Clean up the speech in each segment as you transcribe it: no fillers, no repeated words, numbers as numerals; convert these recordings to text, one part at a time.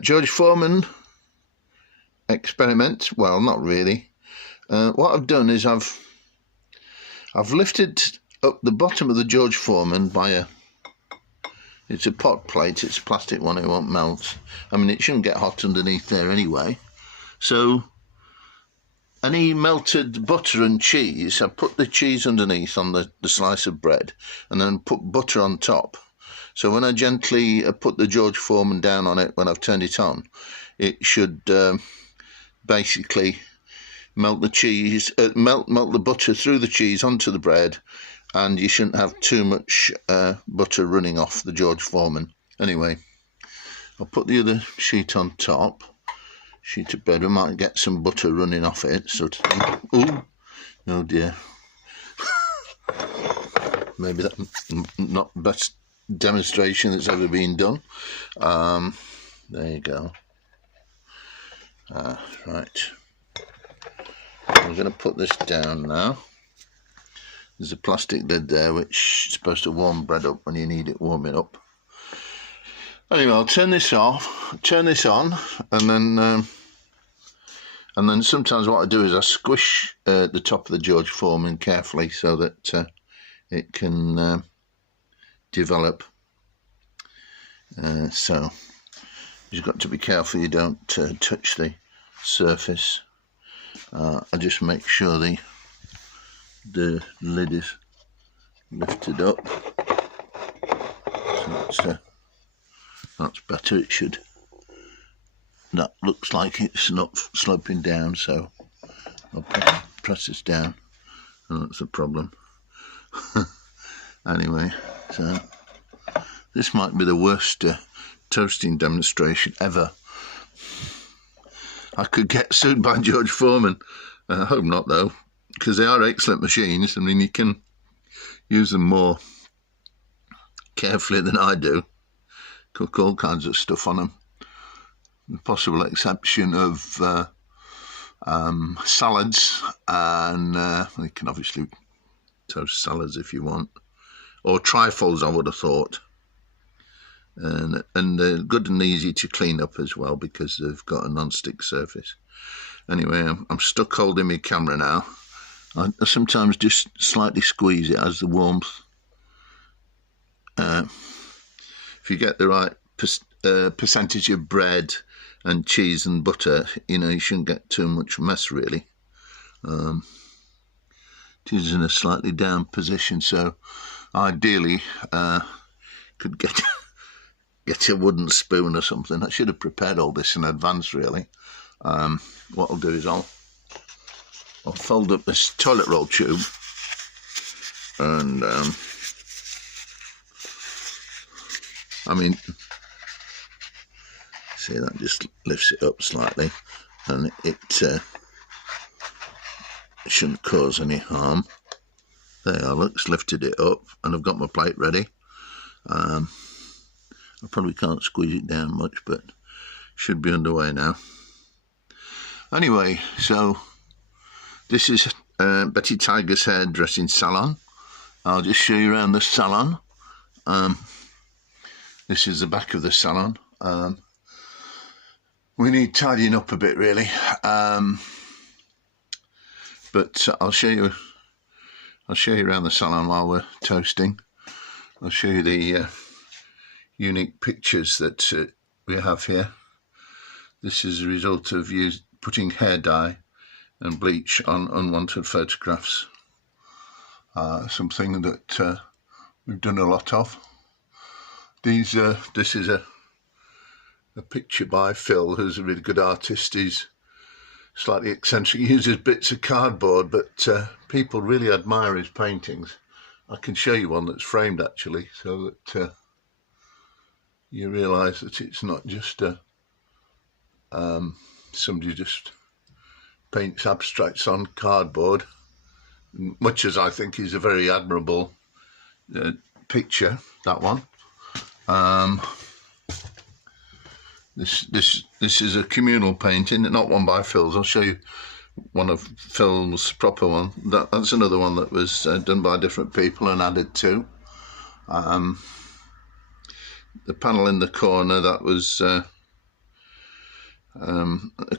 George Foreman experiment. Well, not really. What I've done is I've lifted up the bottom of the George Foreman by it's a pot plate, it's a plastic one, it won't melt. I mean, it shouldn't get hot underneath there anyway. So any melted butter and cheese, I put the cheese underneath on the slice of bread and then put butter on top. So when I gently put the George Foreman down on it when I've turned it on, it should basically melt the cheese, melt the butter through the cheese onto the bread, and you shouldn't have too much butter running off the George Foreman. Anyway, I'll put the other sheet on top, sheet of bread. We might get some butter running off it, so to think. Ooh, oh dear. Maybe that's not the best demonstration that's ever been done. There you go. Right. I'm going to put this down now. There's a plastic lid there which is supposed to warm bread up when you need it warming up. Anyway, I'll turn this off, turn this on, and then sometimes what I do is I squish the top of the George Foreman carefully so that it can develop. So you've got to be careful you don't touch the surface. I just make sure the lid is lifted up. So that's better. It should. That looks like it's not sloping down, so I'll press this down. And that's the problem. Anyway, so this might be the worst toasting demonstration ever. I could get sued by George Foreman. I hope not, though, because they are excellent machines. I mean, you can use them more carefully than I do. Cook all kinds of stuff on them. The possible exception of salads, and you can obviously toast salads if you want. Or trifles, I would have thought. And they're good and easy to clean up as well because they've got a non-stick surface. Anyway, I'm stuck holding my camera now. I sometimes just slightly squeeze it as the warmth. If you get the right percentage of bread and cheese and butter, you know, you shouldn't get too much mess really. It is in a slightly down position, so ideally could get a wooden spoon or something. I should have prepared all this in advance really. What I'll do is I'll fold up this toilet roll tube and I mean, see, that just lifts it up slightly, and it shouldn't cause any harm. There I look, it's lifted it up, and I've got my plate ready. I probably can't squeeze it down much, but should be underway now. Anyway, so this is Betty Tiger's hairdressing salon. I'll just show you around the salon. This is the back of the salon. We need tidying up a bit really, but I'll show you around the salon while we're toasting. I'll show you the unique pictures that we have here. This is a result of putting hair dye and bleach on unwanted photographs. Something that we've done a lot of. This is a picture by Phil, who's a really good artist. He's slightly eccentric. He uses bits of cardboard, but people really admire his paintings. I can show you one that's framed actually, so that you realise that it's not just somebody just paints abstracts on cardboard, much as I think is a very admirable picture, that one. This is a communal painting, not one by Phil's. I'll show you one of Phil's proper one. That's another one that was done by different people and added to. the panel in the corner, that was a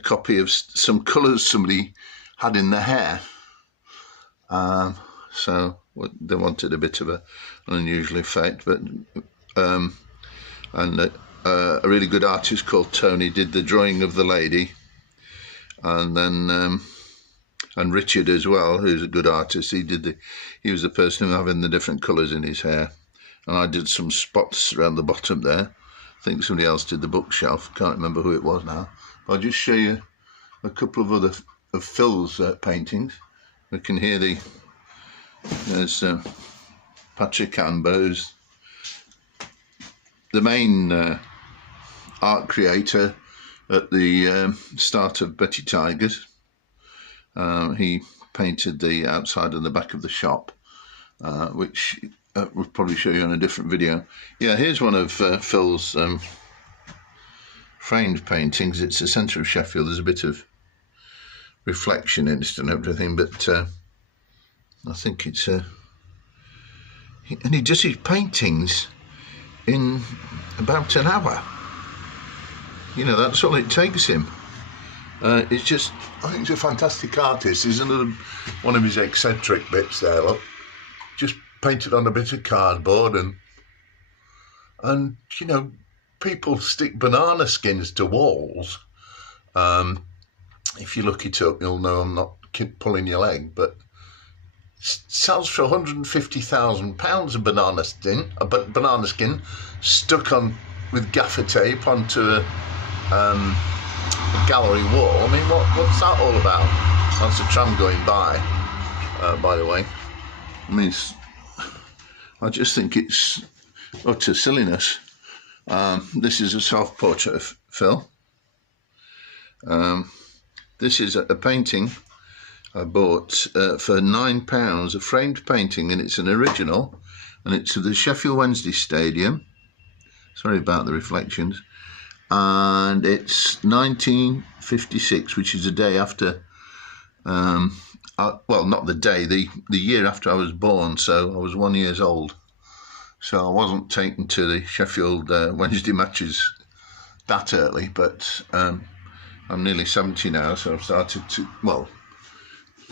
copy of some colours somebody had in their hair. So they wanted a bit of an unusual effect, but and a really good artist called Tony did the drawing of the lady, and then and Richard as well, who's a good artist, he was the person who having the different colours in his hair, and I did some spots around the bottom there. I think somebody else did the bookshelf, can't remember who it was now. I'll just show you a couple of other of Phil's paintings. We can hear there's Patrick Amber, who's the main art creator at the start of Betty Tigers. He painted the outside and the back of the shop, which we'll probably show you in a different video. Yeah, here's one of Phil's framed paintings. It's the centre of Sheffield. There's a bit of reflection in it and everything, but I think it's and he does his paintings in about an hour. You know, that's all it takes him. It's just, I think he's a fantastic artist. There's another one of his eccentric bits there, look. Just painted on a bit of cardboard, and you know, people stick banana skins to walls. If you look it up, you'll know I'm not pulling your leg, but sells for £150,000 a banana skin stuck on with gaffer tape onto a gallery wall. I mean, what's that all about? That's a tram going by the way. I mean, I just think it's utter silliness. This is a self-portrait of Phil. This is a painting I bought for £9, a framed painting, and it's an original, and it's at the Sheffield Wednesday Stadium. Sorry about the reflections. And it's 1956, which is the day after, well, not the day, the year after I was born, so I was 1 year old. So I wasn't taken to the Sheffield Wednesday matches that early, but I'm nearly 70 now, so I've started to, well,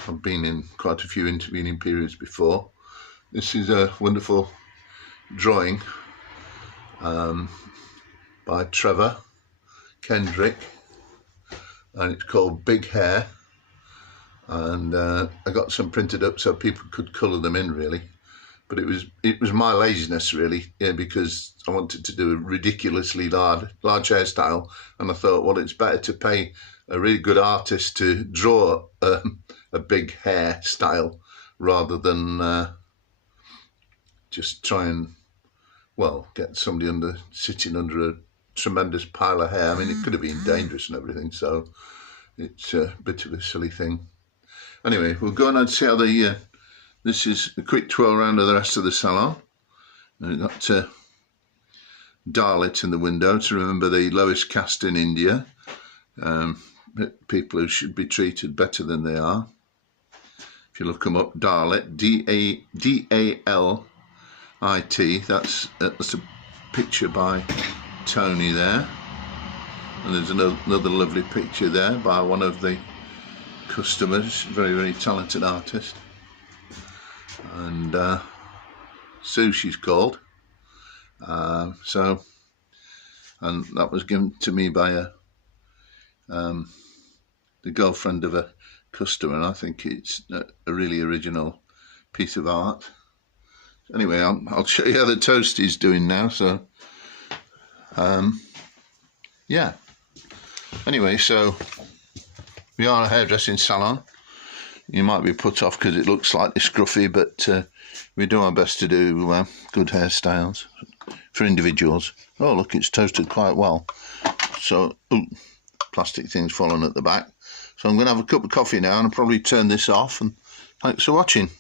I've been in quite a few intervening periods before. This is a wonderful drawing by Trevor Kendrick, and it's called Big Hair, and I got some printed up so people could colour them in, really. But it was my laziness, really, yeah, because I wanted to do a ridiculously large hairstyle, and I thought, well, it's better to pay a really good artist to draw a big hairstyle rather than just try and, well, get somebody sitting under a tremendous pile of hair. I mean, it could have been dangerous and everything, so it's a bit of a silly thing. Anyway, we'll go on and see how this is a quick twirl around of the rest of the salon. And we've got Dalit in the window to remember the lowest caste in India. People who should be treated better than they are. If you look them up, Dalit, D-A-L-I-T, that's a picture by Tony there. And there's another lovely picture there by one of the customers, very, very talented artist. And Sue, she's called. And that was given to me by the girlfriend of a customer, and I think it's a really original piece of art. Anyway, I'll show you how the toast is doing now. So, yeah. Anyway, so we are a hairdressing salon. You might be put off because it looks slightly scruffy, but we do our best to do good hairstyles for individuals. Oh, look, it's toasted quite well. So, ooh, plastic thing's fallen at the back. So I'm going to have a cup of coffee now, and I'll probably turn this off, and thanks for watching.